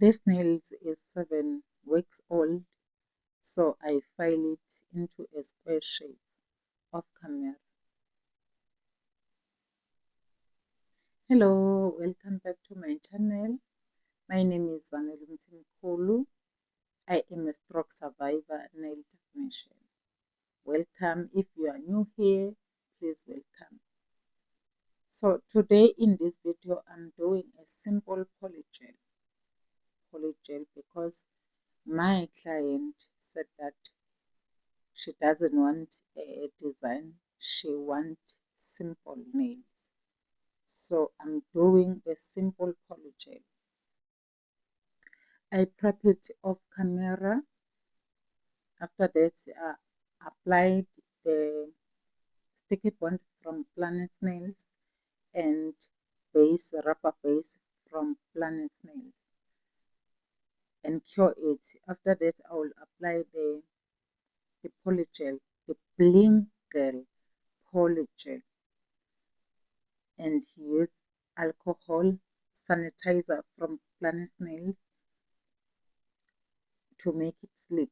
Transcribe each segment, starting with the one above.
This nails is 7 weeks old, so I file it into a square shape of camera. Hello, welcome back to my channel. My name is Kulu. I am a stroke survivor, nail technician. Welcome. If you are new here, please welcome. So today in this video, I'm doing a simple polygel because my client said that she doesn't want a design, she wants simple nails. So I'm doing a simple polygel. I prep it off camera. After that, I applied the sticky bond from Planet Nails and rubber base from Planet Nails and cure it. After that, I will apply the polygel, the Bling Girl polygel, and use alcohol sanitizer from Planet Nails to make it sleep.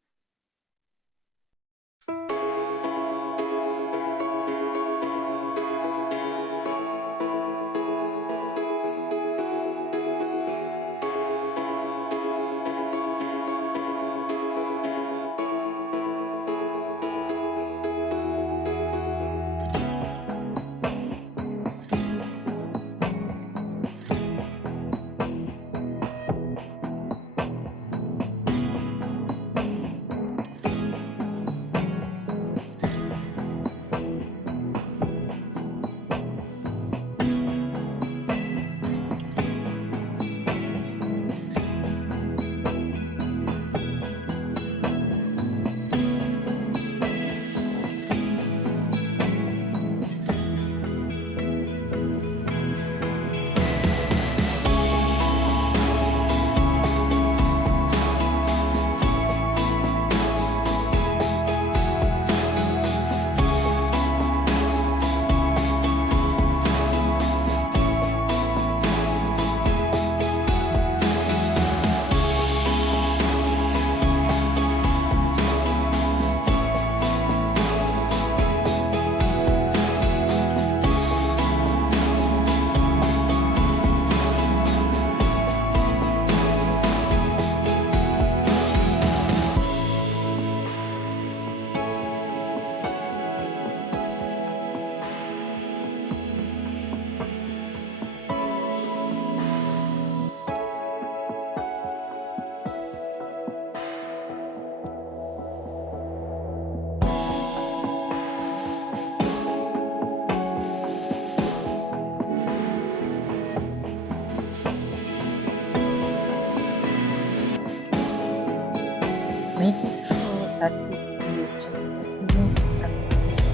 Making sure that you have a smooth application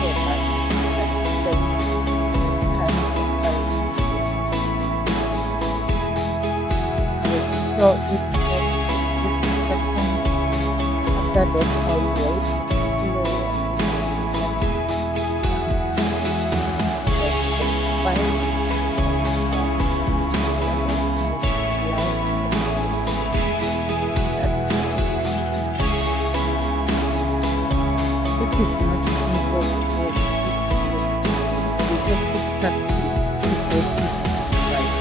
so that the time will show it for 50 seconds. After that, I'll wait till it is not simple as it looks. You have to practice to get it right.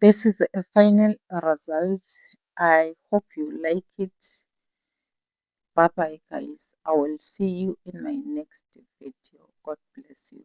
This is a final result. I hope you like it. Bye bye guys. I will see you in my next video. God bless you.